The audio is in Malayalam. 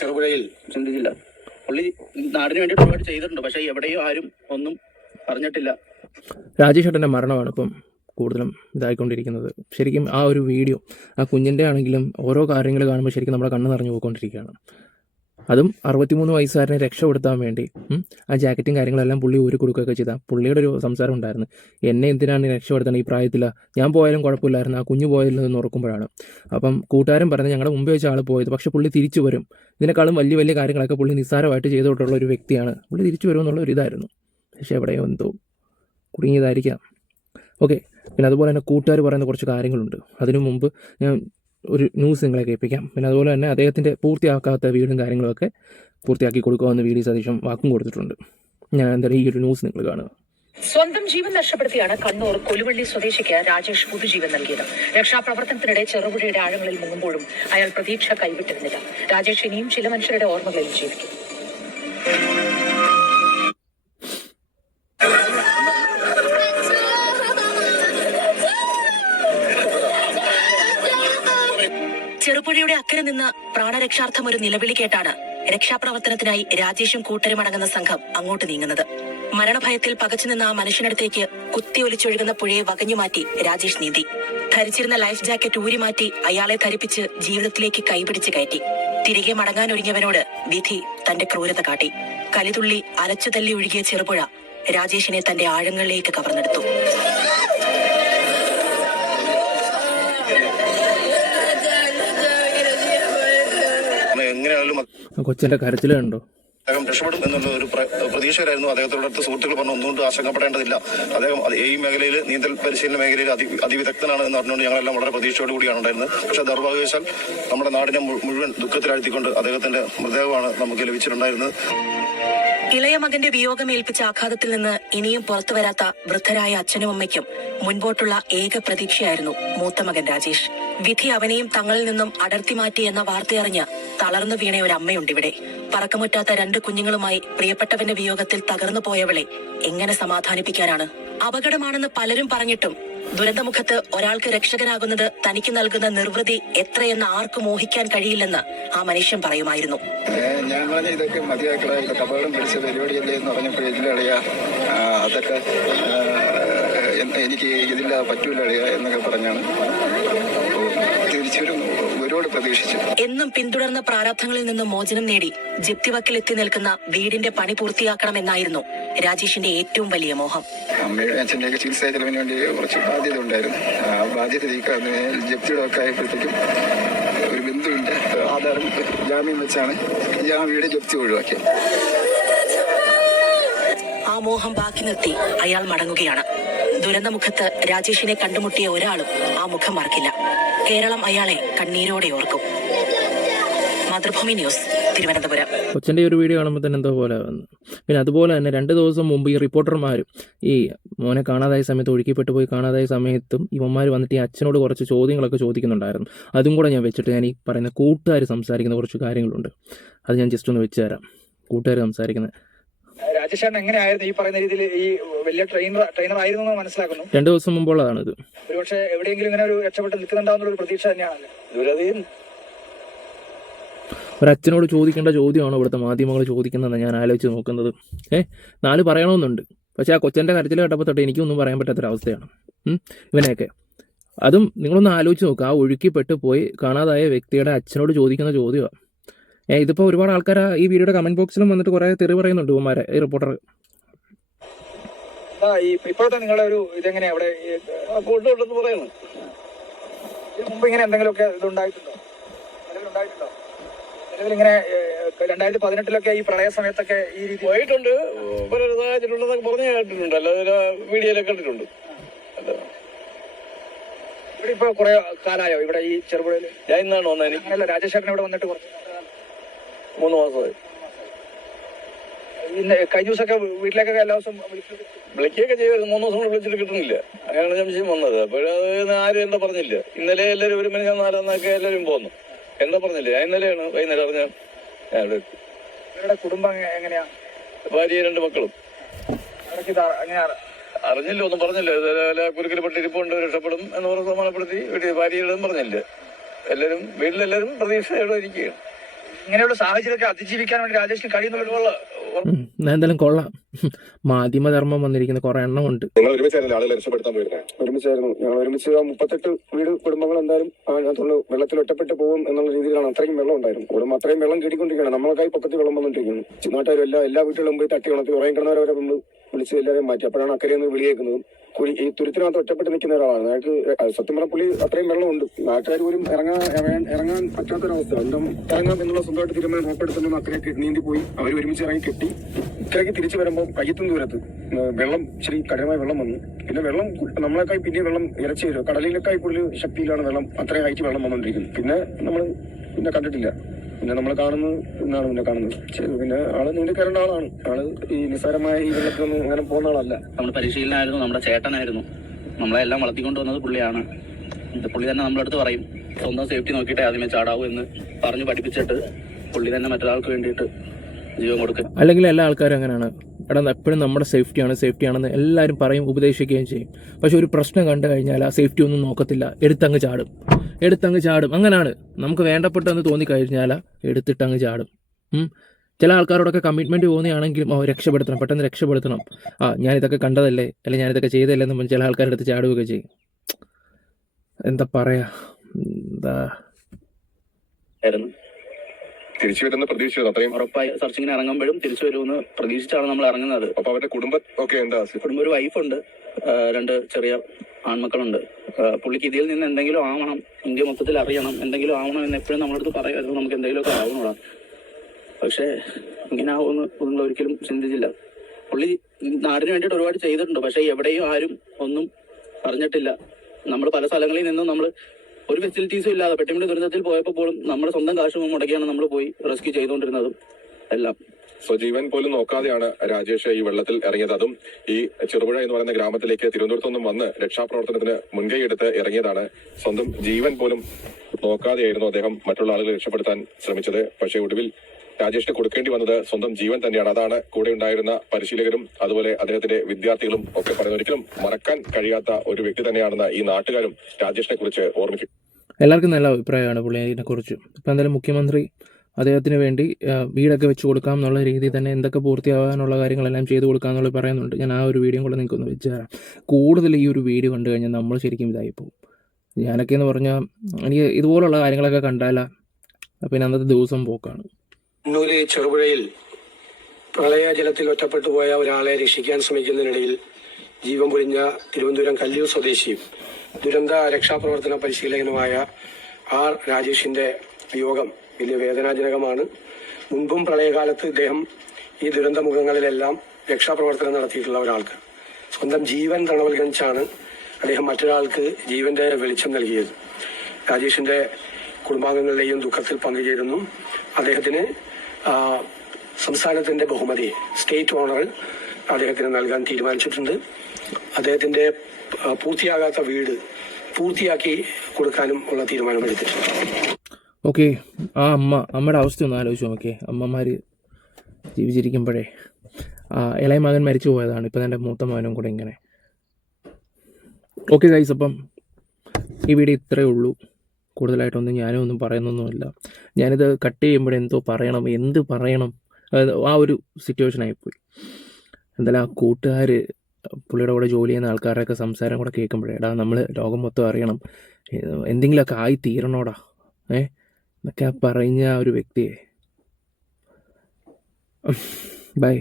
ചെറുപുഴയിൽ ചിന്തിച്ചില്ല. പുള്ളി നാടിന് വേണ്ടി ഒരുപാട് ചെയ്തിട്ടുണ്ട്. പക്ഷെ എവിടെയും ആരും ഒന്നും പറഞ്ഞിട്ടില്ല. രാജേഷ് ഏട്ടൻ്റെ മരണമാണ് ഇപ്പം കൂടുതലും ഇതായിക്കൊണ്ടിരിക്കുന്നത്. ശരിക്കും ആ ഒരു വീഡിയോ, ആ കുഞ്ഞിൻ്റെ ആണെങ്കിലും ഓരോ കാര്യങ്ങൾ കാണുമ്പോൾ ശരിക്കും നമ്മുടെ കണ്ണ് നിറഞ്ഞു പോയിക്കൊണ്ടിരിക്കുകയാണ്. അതും 63 വയസ്സുകാരനെ രക്ഷപ്പെടുത്താൻ വേണ്ടി ആ ജാക്കറ്റും കാര്യങ്ങളെല്ലാം പുള്ളി ഊരി കൊടുക്കുകയൊക്കെ ചെയ്താൽ പുള്ളിയുടെ ഒരു സംസാരം ഉണ്ടായിരുന്നു, എന്നെ എന്തിനാണ് രക്ഷപ്പെടുത്തണം ഈ പ്രായത്തില, ഞാൻ പോയാലും കുഴപ്പമില്ലായിരുന്നു, ആ കുഞ്ഞു പോയതില്ലെന്ന് ഓർക്കുമ്പോഴാണ്. അപ്പം കൂട്ടുകാരൻ പറഞ്ഞ് ഞങ്ങളുടെ മുമ്പേ വെച്ച ആൾ പോയത്, പക്ഷേ പുള്ളി തിരിച്ചു വരും, ഇതിനേക്കാളും വലിയ വലിയ കാര്യങ്ങളൊക്കെ പുള്ളി നിസ്സാരമായിട്ട് ചെയ്തുകൊണ്ടുള്ള ഒരു വ്യക്തിയാണ്, പുള്ളി തിരിച്ചു വരുമെന്നുള്ള ഒരു ഇതായിരുന്നു. പക്ഷേ എവിടെയോ എന്തോ കുടുങ്ങിയതായിരിക്കാം. ഓക്കെ, പിന്നെ അതുപോലെ തന്നെ കൂട്ടുകാർ പറയുന്ന കുറച്ച് കാര്യങ്ങളുണ്ട്. അതിനു മുമ്പ് ഞാൻ ഒരു ന്യൂസ് നിങ്ങളെ കേൾപ്പിക്കാം. പിന്നെ അതുപോലെ തന്നെ അദ്ദേഹത്തിൻ്റെ പൂർത്തിയാക്കാത്ത വീടും കാര്യങ്ങളൊക്കെ പൂർത്തിയാക്കി കൊടുക്കുമെന്ന് വി ഡി സതീശൻ വാക്കും കൊടുത്തിട്ടുണ്ട്. ഞാൻ എന്തായാലും ഈ ഒരു ന്യൂസ് നിങ്ങൾ കാണുക. സ്വന്തം ജീവൻ നഷ്ടപ്പെടുത്തിയാണ് കണ്ണൂർ കൊലുവള്ളി സ്വദേശിക്ക് രാജേഷ് പുതുജീവൻ നൽകിയത്. രക്ഷാപ്രവർത്തനത്തിനിടെ ചെറുപുഴയുടെ ആഴങ്ങളിൽ മുങ്ങുമ്പോഴും അയാൾ പ്രതീക്ഷ കൈവിട്ടിരുന്നില്ല. രാജേഷ് ഇനിയും ചില മനുഷ്യരുടെ ഓർമ്മകളിൽ ജീവിക്കും. ചെറുപുഴയുടെ അക്കരെ നിന്ന് പ്രാണരക്ഷാർത്ഥം ഒരു നിലവിളി കേട്ടാണ് രക്ഷാപ്രവർത്തനത്തിനായി രാജേഷും കൂട്ടരും അടങ്ങുന്ന സംഘം അങ്ങോട്ട് നീങ്ങുന്നത്. മരണഭയത്തിൽ പകച്ചുനിന്ന ആ മനുഷ്യനടുത്തേക്ക് കുത്തിയൊലിച്ചൊഴുകുന്ന പുഴയെ വകഞ്ഞുമാറ്റി രാജേഷ് നീന്തി. ധരിച്ചിരുന്ന ലൈഫ് ജാക്കറ്റ് ഊരിമാറ്റി അയാളെ ധരിപ്പിച്ച് ജീവിതത്തിലേക്ക് കൈപിടിച്ച് കയറ്റി. തിരികെ മടങ്ങാനൊരുങ്ങിയവനോട് വിധി തന്റെ ക്രൂരത കാട്ടി. കലിതുള്ളി അലച്ചുതല്ലി ഒഴുകിയ ചെറുപുഴ രാജേഷിനെ തന്റെ ആഴങ്ങളിലേക്ക് കവർന്നെടുത്തു. കൊച്ചിന്റെ കരച്ചിൽ കണ്ടോ? അദ്ദേഹം രക്ഷപ്പെടും എന്നുള്ള ഒരു പ്രതീക്ഷയിലായിരുന്നു. അദ്ദേഹത്തോട് അടുത്ത് സുഹൃത്തുക്കൾ പറഞ്ഞു, ഒന്നുകൊണ്ട് ആശങ്കപ്പെടേണ്ടതില്ല, അദ്ദേഹം ഈ മേഖലയിൽ നീന്തൽ പരിശീലന മേഖലയിൽ അതിവിദഗ്ധനാണ് എന്ന് പറഞ്ഞുകൊണ്ട് ഞങ്ങളെല്ലാം വളരെ പ്രതീക്ഷയോട് കൂടിയാണ് ഉണ്ടായിരുന്നത്. പക്ഷേ ദൗർഭാഗ്യവശാൽ നമ്മുടെ നാടിനെ മുഴുവൻ ദുഃഖത്തിലാഴ്ത്തിക്കൊണ്ട് അദ്ദേഹത്തിന്റെ മൃതദേഹമാണ് നമുക്ക് ലഭിച്ചിട്ടുണ്ടായിരുന്നത്. ഇളയ മകന്റെ വിയോഗമേൽപ്പിച്ച ആഘാതത്തിൽ നിന്ന് ഇനിയും പുറത്തുവരാത്ത വൃദ്ധരായ അച്ഛനും അമ്മയ്ക്കും മുൻപോട്ടുള്ള ഏക പ്രതീക്ഷയായിരുന്നു മൂത്ത മകൻ രാജേഷ്. വിധി അവനെയും തങ്ങളിൽ നിന്നും അടർത്തി മാറ്റി എന്ന വാർത്തയറിഞ്ഞ് തളർന്നു വീണ ഒരു അമ്മയുണ്ടിവിടെ. പറക്കമുറ്റാത്ത 2 കുഞ്ഞുങ്ങളുമായി പ്രിയപ്പെട്ടവന്റെ വിയോഗത്തിൽ തകർന്നു പോയവളെ എങ്ങനെ സമാധാനിപ്പിക്കാനാണ്? അപകടമാണെന്ന് പലരും പറഞ്ഞിട്ടും ദുരന്തമുഖത്ത് ഒരാൾക്ക് രക്ഷകനാകുന്നത് തനിക്ക് നൽകുന്ന നിർവൃതി എത്രയെന്ന് ആർക്കും ഊഹിക്കാൻ കഴിയില്ലെന്ന് ആ മനുഷ്യൻ പറയുമായിരുന്നു. ഞാൻ പറഞ്ഞ ഇതൊക്കെ മതിയാക്കട, ഇതൊക്കെ അപകടം പിടിച്ച പരിപാടിയല്ലേ എന്ന് പറഞ്ഞപ്പോൾ ഇതിലറിയാ അതൊക്കെ എനിക്ക് ഇതില്ല പറ്റൂലറിയാ എന്നൊക്കെ പറഞ്ഞാണ് തിരിച്ചൊരു ഒരുപാട് പ്രതീക്ഷിച്ചു. എന്നും പിന്തുടർന്ന പ്രാരാബ്ധങ്ങളിൽ നിന്നും മോചനം നേടി ജിപ്തിവക്കിൽ എത്തി നിൽക്കുന്ന വീടിന്റെ പണി പൂർത്തിയാക്കണമെന്നായിരുന്നു രാജേഷിന്റെ ഏറ്റവും വലിയ മോഹം. അമ്മയുടെ അച്ഛൻ്റെയൊക്കെ ചികിത്സാ ചെലവിന് വേണ്ടി കുറച്ച് ബാധ്യത ഉണ്ടായിരുന്നു. ആ ബാധ്യത തീർക്കാൻ ജപ്തിയുടെ ഒക്കെ ആയപ്പോഴത്തേക്കും ഒരു ബന്ധുവിന്റെ ആധാരം ജാമ്യം വെച്ചാണ് ഞാൻ വീട് ജപ്തി ഒഴിവാക്കിയത്. ആ മോഹം ബാക്കി നിർത്തി അയാൾ മടങ്ങുകയാണ്. ദുരന്തമുഖത്ത് രാജേഷിനെ കണ്ടുമുട്ടിയ ഒരാളും ആ മുഖം മറക്കില്ല. കേരളം അയാളെ കണ്ണീരോടെ ഓർക്കും. മാതൃഭൂമി ന്യൂസ്, തിരുവനന്തപുരം. കൊച്ചിൻ്റെ ഒരു വീഡിയോ കാണുമ്പോൾ തന്നെ എന്തോ പോലെ വന്നു. പിന്നെ അതുപോലെ തന്നെ 2 ദിവസം മുമ്പ് ഈ റിപ്പോർട്ടർമാരും ഈ മോനെ കാണാതായ സമയത്ത്, ഒഴുക്കിപ്പെട്ടു പോയി കാണാതായ സമയത്തും ഇവന്മാർ വന്നിട്ട് ഈ അച്ഛനോട് കുറച്ച് ചോദ്യങ്ങളൊക്കെ ചോദിക്കുന്നുണ്ടായിരുന്നു. അതും കൂടെ ഞാൻ വെച്ചിട്ട് ഞാൻ ഈ പറയുന്ന കൂട്ടുകാർ സംസാരിക്കുന്ന കുറച്ച് കാര്യങ്ങളുണ്ട്, അത് ഞാൻ ജസ്റ്റ് ഒന്ന് വെച്ച് തരാം. കൂട്ടുകാർ സംസാരിക്കുന്നത്. രാജേഷ് എങ്ങനെയായിരുന്നു ഈ പറയുന്ന രീതിയിൽ ഈ വലിയ ട്രെയിനർ ആയിരുന്നു മനസ്സിലാക്കുന്നു. 2 ദിവസം മുമ്പുള്ളതാണ് ഇത്. ഒരുപക്ഷെ എവിടെയെങ്കിലും ഇങ്ങനെ ഒരു രക്ഷപ്പെട്ട് നിൽക്കുന്നുണ്ടാവുന്ന ഒരു പ്രതീക്ഷ തന്നെയാണല്ലോ. ഒരച്ഛനോട് ചോദിക്കേണ്ട ചോദ്യമാണ് ഇവിടുത്തെ മാധ്യമങ്ങൾ ചോദിക്കുന്നതെന്ന് ഞാൻ ആലോചിച്ച് നോക്കുന്നത്. 4 പറയണമെന്നുണ്ട്, പക്ഷേ ആ കൊച്ചൻ്റെ കരച്ചിൽ കേട്ടപ്പോൾ തൊട്ട് എനിക്കൊന്നും പറയാൻ പറ്റാത്തൊരവസ്ഥയാണ് ഇവനെയൊക്കെ. അതും നിങ്ങളൊന്ന് ആലോചിച്ച് നോക്കുക, ആ ഒഴുക്കിപ്പെട്ട് പോയി കാണാതായ വ്യക്തിയുടെ അച്ഛനോട് ചോദിക്കുന്ന ചോദ്യമാണ്. ഇതിപ്പോൾ ഒരുപാട് ആൾക്കാർ ഈ വീഡിയോയുടെ കമന്റ് ബോക്സിലും വന്നിട്ട് കുറേ തെറി പറയുന്നുണ്ട് ഇവന്മാരെ, ഈ റിപ്പോർട്ടർ. ഇപ്പോഴത്തെ നിങ്ങളുടെ ഒരു ഇതെങ്ങനെയാ അവിടെ പറയുന്നു? മുമ്പ് ഇങ്ങനെ എന്തെങ്കിലുമൊക്കെ ഇതുണ്ടായിട്ടുണ്ടോ? നിലവിലിങ്ങനെ 2018 ഈ പ്രളയ സമയത്തൊക്കെ ഈ രീതി പോയിട്ടുണ്ട്, പലരും സഹായിച്ചിട്ടുണ്ടെന്നൊക്കെ പറഞ്ഞു കേട്ടിട്ടുണ്ട്, അല്ലാതെ വീഡിയോയിലൊക്കെ കണ്ടിട്ടുണ്ട്. ഇവിടെ ഇപ്പൊ കുറെ കാലമായോ ഇവിടെ ഈ ചെറുപുഴയിൽ? ഞാൻ ഇന്നാണ് വന്നത്. അങ്ങനെയല്ല, രാജേഷ് ഇവിടെ വന്നിട്ട് 3 മാസമായി. കഴിഞ്ഞ ദിവസമൊക്കെ വീട്ടിലേക്കൊക്കെ എല്ലാ ദിവസവും വിളിക്കുകയൊക്കെ ചെയ്യുമായിരുന്നു. 3 ദിവസം കൊണ്ട് വിളിച്ചിട്ട് കിട്ടുന്നില്ല. അങ്ങനെയാണ് സംശയം വന്നത്. അപ്പോഴത് ആരും എന്താ പറഞ്ഞില്ല. ഇന്നലെ എല്ലാവരും 1 മണി 4 എല്ലാവരും പോന്നു. എന്താ പറഞ്ഞില്ല, ഞാൻ ഇന്നലെയാണ് വൈകുന്നേരം അറിഞ്ഞ. കുടുംബം എങ്ങനെയാ? ഭാര്യ 2 മക്കളും. അറിഞ്ഞില്ല, ഒന്നും പറഞ്ഞില്ല. കുരുക്കിൽ പെട്ടിരിപ്പുണ്ട്, രക്ഷപ്പെടും എന്ന് പറഞ്ഞ് സമാധാനപ്പെടുത്തി. ഭാര്യയോടും പറഞ്ഞില്ല. വീട്ടിലെല്ലാവരും പ്രതീക്ഷയോടെ ഇരിക്കുകയാണ്. ഇങ്ങനെയുള്ള സാഹചര്യമൊക്കെ അതിജീവിക്കാൻ വേണ്ടി രാജേഷിന് കഴിയുന്നുള്ള എന്തായാലും കൊള്ളാം. മാധ്യമധർമ്മം വന്നിരിക്കുന്ന കുറെ എണ്ണമുണ്ട്. നിങ്ങൾ ഒരുമിച്ചായിരുന്നു ആളുകളെ രക്ഷപ്പെടുത്താൻ പോയിരുന്നത്? ഒരുമിച്ചായിരുന്നു ഞങ്ങൾ. ഒരുമിച്ച് 38 വീട് കുടുംബങ്ങൾ എന്തായാലും അതിനകത്തുള്ള വെള്ളത്തിൽ ഒറ്റപ്പെട്ട് പോകും എന്നുള്ള രീതിയിലാണ്. അത്രയും വെള്ളം ഉണ്ടായിരുന്നു. ഇവിടെ അത്രയും വെള്ളം കിട്ടിക്കൊണ്ടിരിക്കുകയാണ്. നമ്മളെ പൊക്കത്തിൽ വെള്ളം വന്നിട്ടിരിക്കുന്നു. നാട്ടുകാരും എല്ലാ വീട്ടിലും പോയി തട്ടി ഉണർത്തി ഉറങ്ങി കിടന്നവരെ നമ്മൾ വിളിച്ച് എല്ലാവരെയും മാറ്റി. അപ്പോഴാണ് അക്കരെ നിന്ന് വിളിയേക്കുന്നത്. ഈ തുരുത്തിനകത്ത് ഒറ്റപ്പെട്ട് നിൽക്കുന്ന ഒരാളാണ്. അയാൾക്ക് സത്യം പറഞ്ഞ പുള്ളി അത്രയും വെള്ളമുണ്ട്. നാട്ടുകാർ പോലും ഇറങ്ങാൻ പറ്റാത്തൊരവസ്ഥ. എന്തും ഇറങ്ങാം എന്നുള്ള സ്വന്തമായിട്ട് തീരുമാനം ഉൾപ്പെടുത്തുന്ന അക്കരയ്ക്ക് നീന്തി പോയി അവർ ഒരുമിച്ച് ഇറങ്ങി കെട്ടി ഇക്കരയ്ക്ക് തിരിച്ചു വരുമ്പോൾ കയ്യെത്തും ദൂരത്ത് വെള്ളം ഇച്ചിരി കഠിനമായ വെള്ളം വന്നു. പിന്നെ വെള്ളം നമ്മളെക്കായി പിന്നെ വെള്ളം ഇരച്ചു വരും. കടലിലേക്കായി കൂടുതൽ ശക്തിയിലാണ് വെള്ളം, അത്രയും ഹൈറ്റ് വെള്ളം വന്നുകൊണ്ടിരിക്കുന്നത്. പിന്നെ നമ്മൾ കണ്ടിട്ടില്ല. പിന്നെ നമ്മൾ കാണുന്നത് എന്നാണ് പിന്നെ കാണുന്നത്. പിന്നെ ആള് നീന്തി കയറേണ്ട ആളാണ്. ആള് ഈ നിസ്സാരമായ ഈ വെള്ളത്തിലൊന്നും അങ്ങനെ പോകുന്ന ആളല്ല. നമ്മുടെ പരിശീലനമായിരുന്നു, നമ്മുടെ ചേട്ടനായിരുന്നു. നമ്മളെല്ലാം വളർത്തിക്കൊണ്ട് വന്നത് പുള്ളിയാണ്. പുള്ളി തന്നെ നമ്മളടുത്ത് പറയും സ്വന്തം സേഫ്റ്റി നോക്കിയിട്ടേ ആദ്യമേ ചാടാവൂ എന്ന് പറഞ്ഞു പഠിപ്പിച്ചിട്ട് പുള്ളി തന്നെ മറ്റൊരാൾക്ക് വേണ്ടിയിട്ട് ജീവൻ കൊടുക്കും. അല്ലെങ്കിൽ എല്ലാ ആൾക്കാരും അങ്ങനെയാണ്. എടാ എപ്പോഴും നമ്മുടെ സേഫ്റ്റിയാണെന്ന് എല്ലാവരും പറയും, ഉപദേശിക്കുകയും ചെയ്യും. പക്ഷെ ഒരു പ്രശ്നം കണ്ടു കഴിഞ്ഞാൽ ആ സേഫ്റ്റി ഒന്നും നോക്കത്തില്ല, എടുത്തങ്ങ് ചാടും. അങ്ങനെയാണ്. നമുക്ക് വേണ്ടപ്പെട്ടെന്ന് തോന്നിക്കഴിഞ്ഞാൽ എടുത്തിട്ടങ്ങ് ചാടും. ചില ആൾക്കാരോടൊക്കെ കമ്മിറ്റ്മെൻറ്റ് തോന്നിയാണെങ്കിലും രക്ഷപ്പെടുത്തണം, പെട്ടെന്ന് രക്ഷപ്പെടുത്തണം. ഞാനിതൊക്കെ കണ്ടതല്ലേ, അല്ലെങ്കിൽ ഞാനിതൊക്കെ ചെയ്തതല്ലേ എന്ന് ചില ആൾക്കാരെടുത്ത് ചാടുകയൊക്കെ ചെയ്യും. എന്താ പറയാ, തിരിച്ചു വരുന്ന പ്രതീക്ഷിച്ചത് അത്രയും ഉറപ്പായി സെർച്ചിങ്ങിന് ഇറങ്ങുമ്പോഴും തിരിച്ചു വരുമെന്ന് പ്രതീക്ഷിച്ചാണ് നമ്മൾ ഇറങ്ങുന്നത്. അപ്പൊ അവരുടെ കുടുംബം ഒക്കെ എന്താ? കുടുംബം ഒരു വൈഫുണ്ട്, 2 ചെറിയ ആൺമക്കളുണ്ട്. പുള്ളിക്ക് ഇതിൽ നിന്ന് എന്തെങ്കിലും ആവണം, ഇന്ത്യ മൊത്തത്തിൽ അറിയണം, എന്തെങ്കിലും ആവണം എന്ന് എപ്പോഴും നമ്മളടുത്ത് പറയുമായിരുന്നു. നമുക്ക് എന്തെങ്കിലുമൊക്കെ ആവണോടാ. പക്ഷേ ഇങ്ങനെ ആവുമെന്ന് നമ്മൾ ഒരിക്കലും ചിന്തിച്ചില്ല. പുള്ളി നാടിന് വേണ്ടിയിട്ട് ഒരുപാട് ചെയ്തിട്ടുണ്ട്. പക്ഷേ എവിടെയും ആരും ഒന്നും പറഞ്ഞിട്ടില്ല. നമ്മൾ പല സ്ഥലങ്ങളിൽ നിന്നും നമ്മൾ ഒരു ഫെസിലിറ്റീസും ഇല്ലാതെ പെട്ടിമുടി ദുരന്തത്തിൽ പോയപ്പോൾ പോലും നമ്മുടെ സ്വന്തം കാശ് മുടക്കിയാണ് നമ്മൾ പോയി റെസ്ക്യൂ ചെയ്തുകൊണ്ടിരുന്നതും എല്ലാം. സ്വജീവൻ പോലും നോക്കാതെയാണ് രാജേഷ് ഈ വെള്ളത്തിൽ ഇറങ്ങിയത്. അതും ഈ ചെറുപുഴ എന്ന് പറയുന്ന ഗ്രാമത്തിലേക്ക് തിരുവനന്തപുരത്തു നിന്നും വന്ന് രക്ഷാപ്രവർത്തനത്തിന് മുൻകൈ എടുത്ത് ഇറങ്ങിയതാണ്. സ്വന്തം ജീവൻ പോലും നോക്കാതെയായിരുന്നു അദ്ദേഹം മറ്റുള്ള ആളുകളെ രക്ഷപ്പെടുത്താൻ ശ്രമിച്ചത്. പക്ഷേ ഒടുവിൽ രാജേഷിന് കൊടുക്കേണ്ടി വന്നത് സ്വന്തം ജീവൻ തന്നെയാണ്. അതാണ് കൂടെ ഉണ്ടായിരുന്ന പരിശീലകരും അതുപോലെ അദ്ദേഹത്തിന്റെ വിദ്യാർത്ഥികളും ഒക്കെ പറയുന്നത്. ഒരിക്കലും മറക്കാൻ കഴിയാത്ത ഒരു വ്യക്തി തന്നെയാണെന്ന് ഈ നാട്ടുകാരും രാജേഷിനെ കുറിച്ച് ഓർമ്മിക്കും. എല്ലാവർക്കും നല്ല അഭിപ്രായമാണ് പുള്ളിയെ കുറിച്ച്. ഇപ്പം എന്തായാലും മുഖ്യമന്ത്രി അദ്ദേഹത്തിന് വേണ്ടി വീടൊക്കെ വെച്ച് കൊടുക്കാം എന്നുള്ള രീതിയിൽ തന്നെ എന്തൊക്കെ പൂർത്തിയാകാനുള്ള കാര്യങ്ങളെല്ലാം ചെയ്തു കൊടുക്കാമെന്നുള്ള പറയുന്നുണ്ട്. ഞാൻ ആ ഒരു വീഡിയോ കൂടെ നിങ്ങൾക്കൊന്ന് വെച്ച് തരാം. കൂടുതൽ ഈ ഒരു വീഡിയോ കണ്ടു കഴിഞ്ഞാൽ നമ്മൾ ശരിക്കും ഇതായിപ്പോവും. ഞാനൊക്കെ എന്ന് പറഞ്ഞാൽ എനിക്ക് ഇതുപോലുള്ള കാര്യങ്ങളൊക്കെ കണ്ടാലാ പിന്നെ അന്നത്തെ ദിവസം പോക്കാണ്. കണ്ണൂര് ചെറുപുഴയിൽ പ്രളയജലത്തിൽ ഒറ്റപ്പെട്ടു പോയ ഒരാളെ രക്ഷിക്കാൻ ശ്രമിക്കുന്നതിനിടയിൽ ജീവൻ പൊലിഞ്ഞ തിരുവനന്തപുരം കല്ലൂർ സ്വദേശിയും ദുരന്ത രക്ഷാപ്രവർത്തന പരിശീലകനുമായ ആർ രാജേഷിന്റെ വിയോഗം വലിയ വേദനാജനകമാണ്. മുൻപും പ്രളയകാലത്ത് ഇദ്ദേഹം ഈ ദുരന്തമുഖങ്ങളിലെല്ലാം രക്ഷാപ്രവർത്തനം നടത്തിയിട്ടുള്ള ഒരാൾക്ക് സ്വന്തം ജീവൻ തണവൽഗണിച്ചാണ് അദ്ദേഹം മറ്റൊരാൾക്ക് ജീവന്റെ വെളിച്ചം നൽകിയത്. രാജേഷിന്റെ കുടുംബാംഗങ്ങളുടെയും ദുഃഖത്തിൽ പങ്കുചേരുന്നു. അദ്ദേഹത്തിന് സംസ്ഥാനത്തിന്റെ ബഹുമതി സ്റ്റേറ്റ് ഓണർ അദ്ദേഹത്തിന് നൽകാൻ തീരുമാനിച്ചിട്ടുണ്ട്. അദ്ദേഹത്തിന്റെ പൂർത്തിയാകാത്ത വീട് പൂർത്തിയാക്കി കൊടുക്കാനും ഉള്ള തീരുമാനമെടുത്തിട്ടുണ്ട്. ഓക്കെ, ആ അമ്മയുടെ അവസ്ഥ ഒന്ന് ആലോചിച്ച് നോക്കിയേ. അമ്മമാർ ജീവിച്ചിരിക്കുമ്പോഴേ ഇളയ മകൻ മരിച്ചു പോയതാണ്. ഇപ്പം എൻ്റെ മൂത്ത മകനും കൂടെ ഇങ്ങനെ. ഓക്കെ ഗൈസ്, അപ്പം ഈ വീഡിയോ ഇത്രയേ ഉള്ളൂ. കൂടുതലായിട്ടൊന്നും ഞാനും ഒന്നും പറയുന്നൊന്നുമില്ല. ഞാനിത് കട്ട് ചെയ്യുമ്പോഴെന്തോ എന്ത് പറയണം ആ ഒരു സിറ്റുവേഷനായിപ്പോയി. എന്തായാലും ആ കൂട്ടുകാർ പുള്ളിയുടെ കൂടെ ജോലി ചെയ്യുന്ന ആൾക്കാരുടെയൊക്കെ സംസാരം കൂടെ കേൾക്കുമ്പോഴേ നമ്മൾ ലോകം മൊത്തം അറിയണം, എന്തെങ്കിലുമൊക്കെ ആയി തീരണോടാ എന്നൊക്കെ പറഞ്ഞ ആ ഒരു വ്യക്തിയെ. ബൈ.